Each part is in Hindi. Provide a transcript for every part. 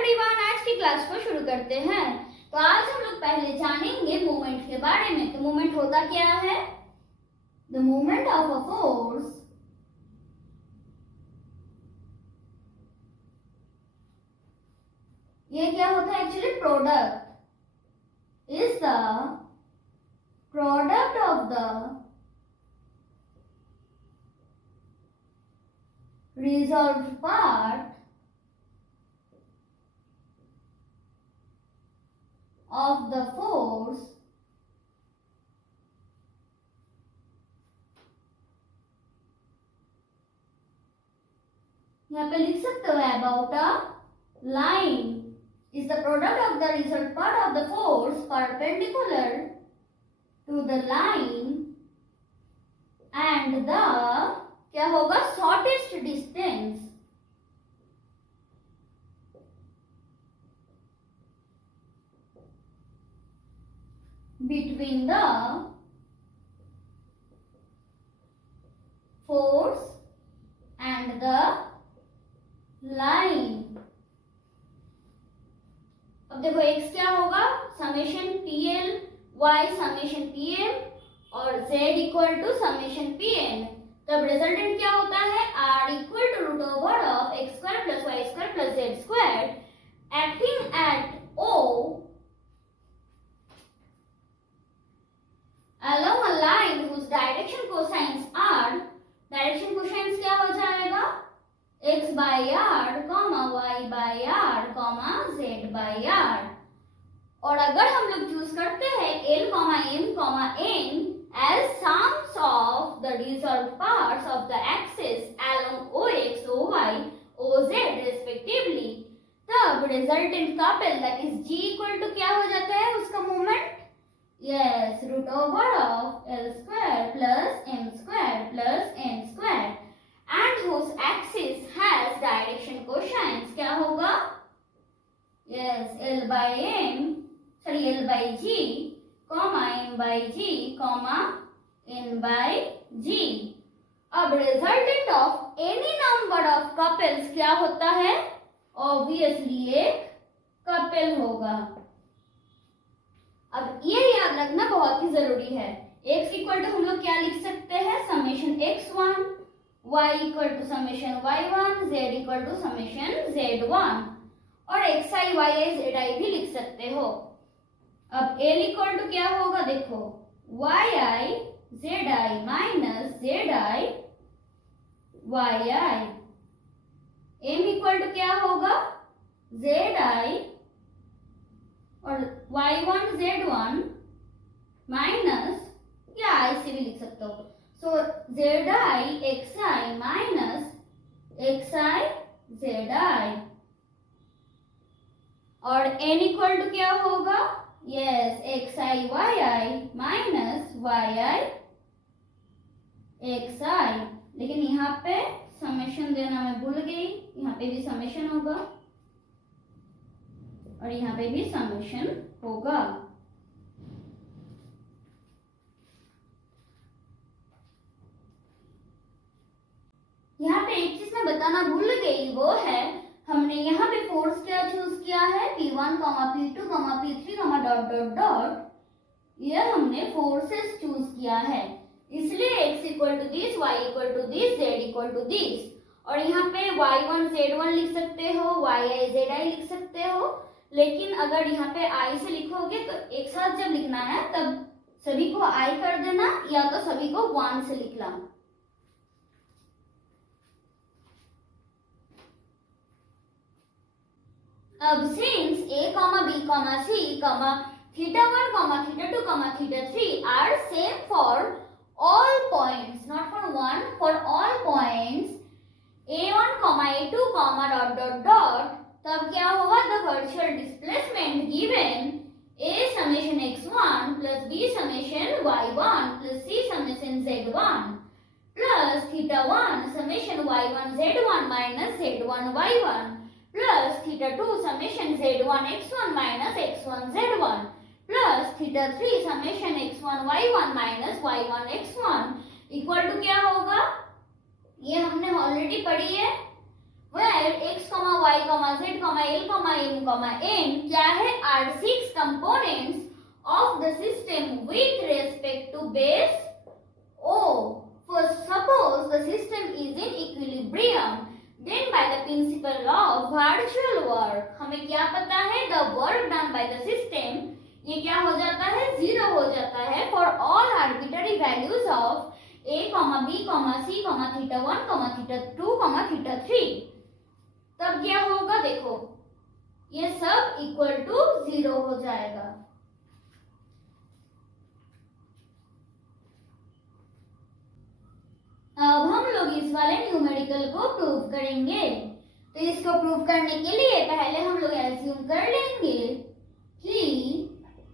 एवरीवन, आज की क्लास को शुरू करते हैं। तो आज हम लोग पहले जानेंगे मूवमेंट के बारे में। तो मूवमेंट होता क्या है? The movement of a force ये क्या होता है? Actually product is the product of the resolved part of the force यहाँ पे लिख सकते हो about a line is the product of the result part of the force perpendicular to the line and the क्या होगा? Shortest distance between the force and the line. अब देखो x क्या होगा? Summation pl y summation pm और z equal to summation pn। तब रिजल्टेंट क्या होता है? r equal to root over of x square plus y square plus z square acting at O along a line whose direction cosines r। Direction cosines क्या हो जाएगा? x by r comma y by r comma Z by r. और अगर हम लोग चूज करते हैं l comma m comma n as sums of the resolved parts of the axis along OX, OY, OZ respectively, तब resultant couple that is G equal to क्या हो जाता है उसका moment? Yes, root over of L square plus M square plus N square and whose axis has direction cosines क्या होगा? Yes, L by G comma m by g comma n by g। अब resultant of any number of couples क्या होता है? ऑब्वियसली एक कपल होगा। अब ये याद रखना बहुत ही जरूरी है। x इक्वल टू हम लोग क्या लिख सकते हैं? Summation x1, y equal to summation y1, z equal to summation z1 और xi yi zi भी लिख सकते हो। अब L इक्वल टू क्या होगा? देखो yi zi minus zi yi। M equal to क्या होगा? zi और y1 z1 माइनस या i से भी लिख सकते हो। सो zi xi minus xi zi और n इक्वल टू क्या होगा? Yes xi yi minus yi xi। लेकिन यहाँ पे समेशन देना मैं भूल गई। यहाँ पे भी समेशन होगा और यहाँ पे भी समेशन होगा। यहाँ पे एक चीज मैं बताना भूल गई, वो है हमने यहाँ पे फोर्स क्या चूज किया है? P1, P2, P3, dot dot dot. ये हमने फोर्सेस चूज किया है, इसलिए x equal to this, y equal to this, z equal to this. और यहाँ पे y1 z1 लिख सकते हो, yi zi लिख सकते हो। लेकिन अगर यहाँ पे i से लिखोगे तो एक साथ जब लिखना है तब सभी को i कर देना या तो सभी को 1 से लिखना। अब since a, b, c, theta1, theta2, theta3 are same for all points, not for one, for all points a1, a2, dot dot dot, तब क्या होगा? The virtual displacement given a summation x1 plus b summation y1 plus c summation z1 plus theta1 summation y1 z1 minus z1 y1 plus theta2 summation z1 x1 minus x1 z1 plus theta3 summation x1 y1 minus y1 x1 equal to क्या होगा? ये हमने ऑलरेडी पढ़ी है। where x, y, z, l, m, n क्या है are 6 components of the system with respect to base O. First, suppose the system is in equilibrium, then by the principle of virtual work, हमें क्या पता है the work done by the system ये क्या हो जाता है 0 हो जाता है for all arbitrary values of a, b, c, theta 1, theta 2, theta 3. तब क्या होगा देखो ये सब इक्वल टू 0 हो जाएगा. अब हम लोग इस वाले न्यूमेरिकल को प्रूव करेंगे. तो इसको प्रूव करने के लिए पहले हम लोग एज्यूम कर लेंगे कि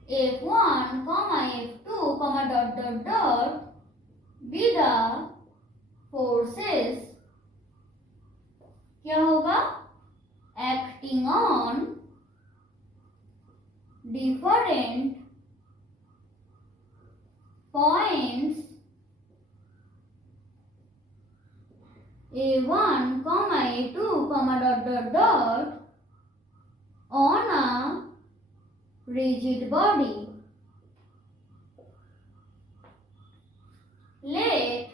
f1, f2, dot dot dot be the forces क्या होगा acting on different points A1, A2, dot dot dot on a rigid body. Let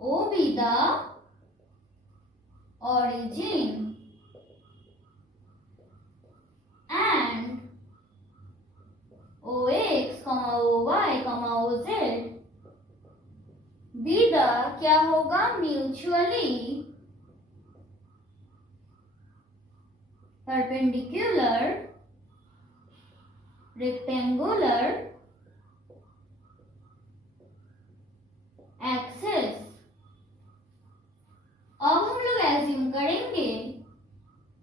O be the origin and OX, OY, OZ be the क्या होगा mutually perpendicular rectangular axis. अब हम लोग एज्यूम करेंगे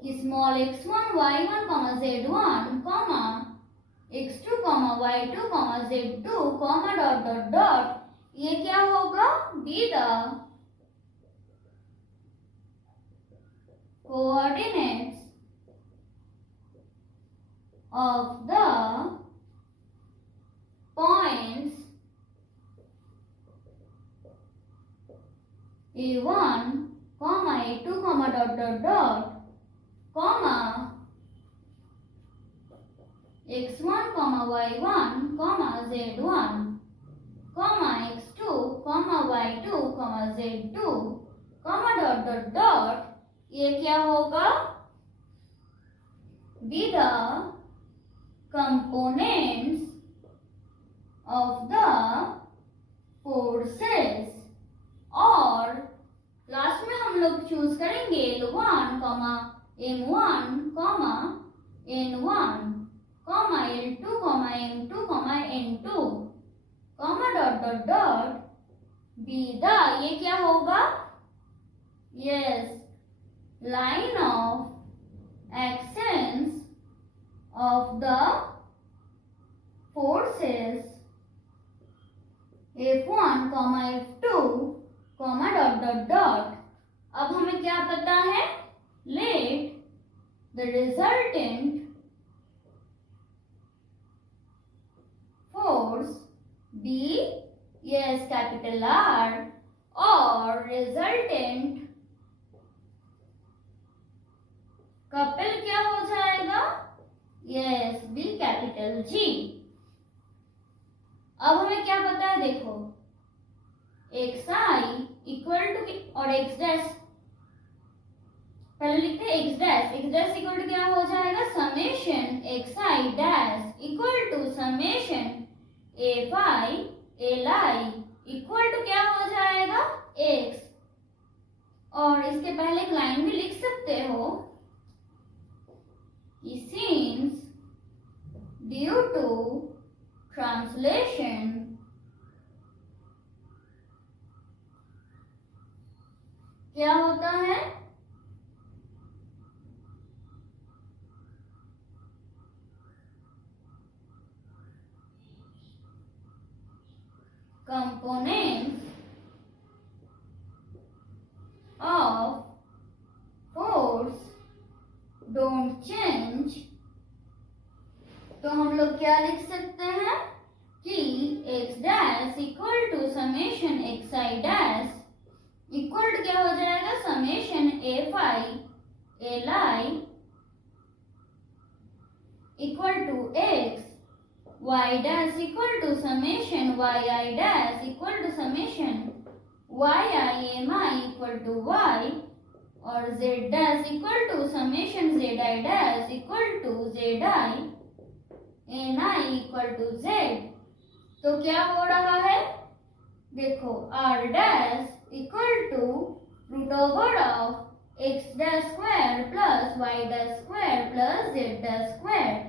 कि small x1, y1, z1, x2, y2, z2, dot dot dot ये क्या होगा be the coordinates of the points A1, A2, dot dot dot, x1, y1, z1, x2, y2, z2, dot dot dot ये क्या होगा be the components of the forces. और लास्ट में हम लोग चूज करेंगे L1, M1, N1, L2, M2, N2, dot dot dot be the ये क्या होगा yes line of actions of the forces F1, F2, dot dot dot. अब हमें क्या पता है let the resultant force be yes capital R और रिजल्टेंट कपल क्या हो जाएगा यस बी कैपिटल जी. अब हमें क्या पता है देखो एक्स आई इक्वल टू और एक्स डैश पहले लिखते हैं एक्स डैश इक्वल टू क्या हो जाएगा summation x i dash equal to summation f i l i equal to क्या हो जाएगा एक्स. और इसके पहले एक लाइन भी लिख सकते हो कि सिंस ड्यू टू ट्रांसलेशन क्या होता है components of force don't change. तो हम लोग क्या लिख सकते हैं कि x dash equal to summation x i dash equal to क्या हो जाएगा, summation f i l i equal to x y dash equal to summation yi dash equal to summation yi mi equal to y और z dash equal to summation zi dash equal to zi ni equal to z। तो क्या हो रहा है, देखो r dash equal to root over of x dash square plus y dash square plus z dash square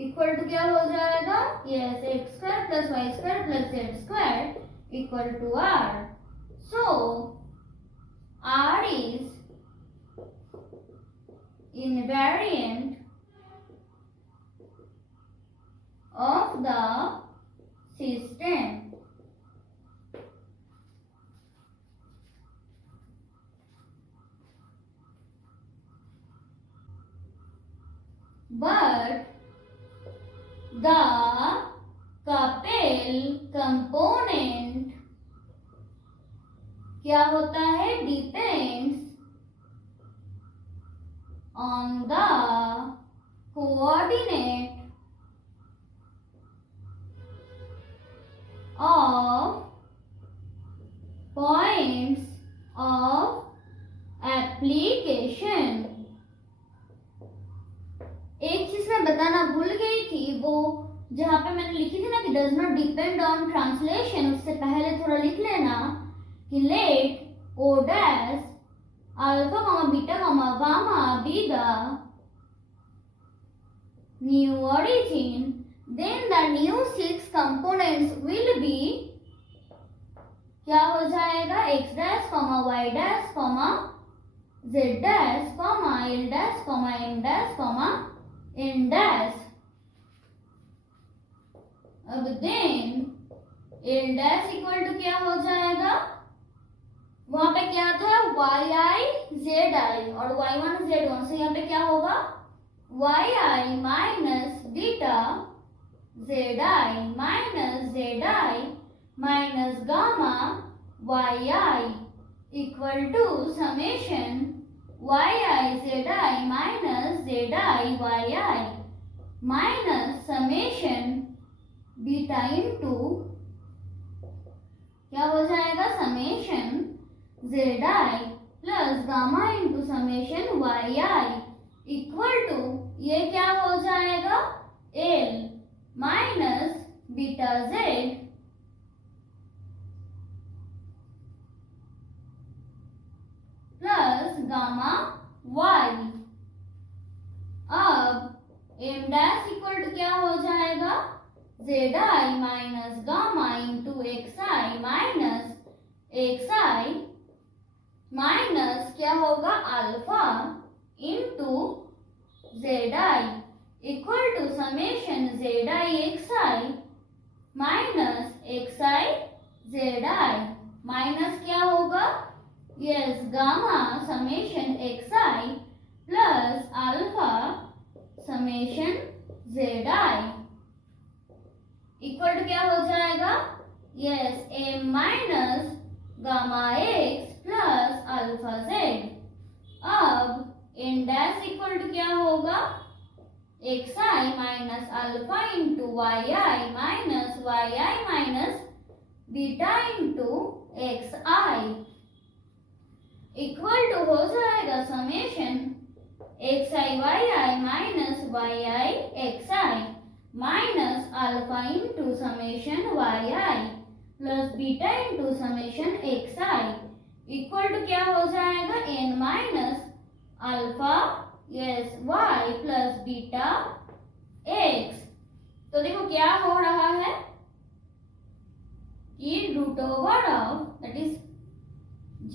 equal to क्या हो जाएगा, yes x square plus y square plus z square equal to r. So r is invariant of the system। But the couple component क्या होता है, depends on the coordinate of points of application. एक चीज मैं बताना भूल गई थी, वो जहां पे मैंने लिखी थी ना कि does not depend on translation, उससे पहले थोड़ा लिख लेना कि let O dash alpha gamma beta gamma be the new origin, then the new 6 components will be क्या हो जाएगा, x dash y dash z dash l dash m dash n dash. अब then l dash equal to क्या हो जाएगा, वहां पे क्या था yi zi और y1 z1, से यहाँ पे क्या होगा yi minus beta zi minus zi minus gamma yi equal to summation yi zi minus zi yi minus summation beta into क्या हो जाएगा, summation zi plus gamma into summation yi equal to ये क्या हो जाएगा, l minus beta z plus gamma y। अब m डैश इक्वल टू क्या हो जाएगा, zi minus gamma into xi minus xi minus क्या होगा, alpha into zi equal to summation zi xi minus xi zi minus क्या होगा, yes gamma summation xi plus alpha summation zi equal to क्या हो जाएगा, yes m minus gamma x plus alpha z। अब n डैश इक्वल टू क्या होगा, xi minus alpha into yi minus beta into xi equal to हो जाएगा summation xi yi minus yi xi minus alpha into summation yi plus beta into summation xi equal to क्या हो जाएगा, n minus alpha yes y plus beta x। तो देखो क्या हो रहा है कि root over of that is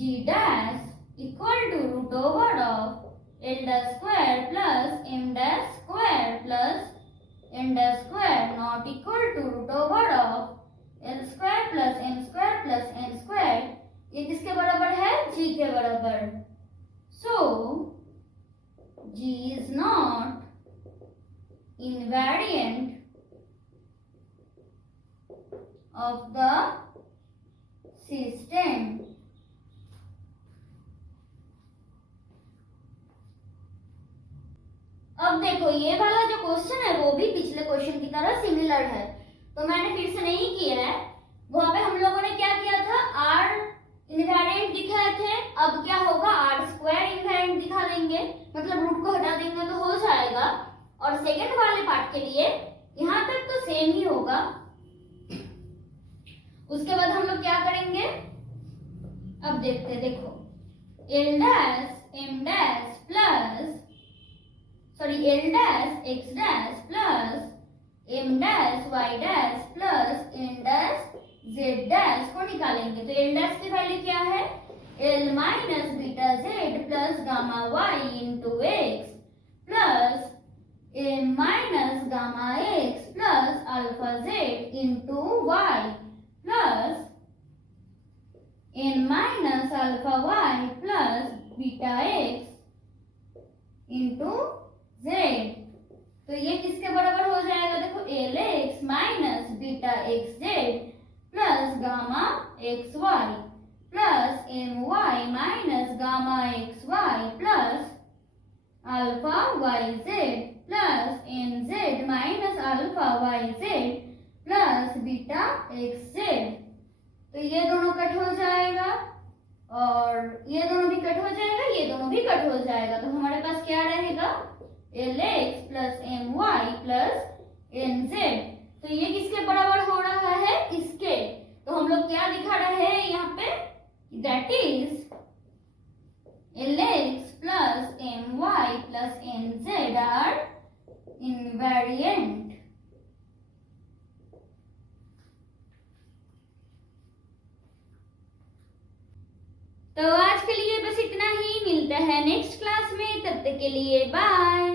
g dash equal to root over of l dash square plus m dash square plus n dash square not equal to root over of l square plus m square plus n square, ये किसके बराबर है, g के बराबर। सो g is not invariant of the system। देखो ये वाला जो क्वेश्चन है वो भी पिछले क्वेश्चन की तरह सिमिलर है, तो मैंने फिर से नहीं किया है। वहां पे हम लोगों ने क्या किया था, आर इनवेरिएंट दिखाए थे, अब क्या होगा आर स्क्वायर इनवेरिएंट दिखा देंगे, मतलब रूट को हटा देंगे तो हो जाएगा। और सेकंड वाले पार्ट के लिए यहाँ तक तो सेम ही होगा। उसके बाद हम लोग क्या करेंगे, अब देखते हैं, देखो l dash m dash plus l dash x dash plus m dash y dash plus n dash z dash को निकालेंगे। तो एल डैश की वैल्यू क्या है, l minus beta z plus gamma y into x plus m minus gamma x plus alpha z into y plus n minus alpha y plus beta x into z. तो ये किसके बराबर हो जाएगा, देखो l x minus beta x z plus gamma x y plus m y minus gamma x y plus alpha y z plus n z minus alpha y z plus beta x z. तो ये दोनों कट हो जाएगा और ये दोनों भी कट हो जाएगा, ये दोनों भी कट हो जाएगा। तो हमारे पास क्या रहेगा, l x plus m y plus n z. तो ये किसके बराबर हो रहा है, इसके। तो हम लोग क्या दिखा रहे हैं यहाँ पे, that is l x plus m y plus n z are invariant. तो आज के लिए बस इतना ही, मिलता है नेक्स्ट क्लास में, तब तक के लिए बाय।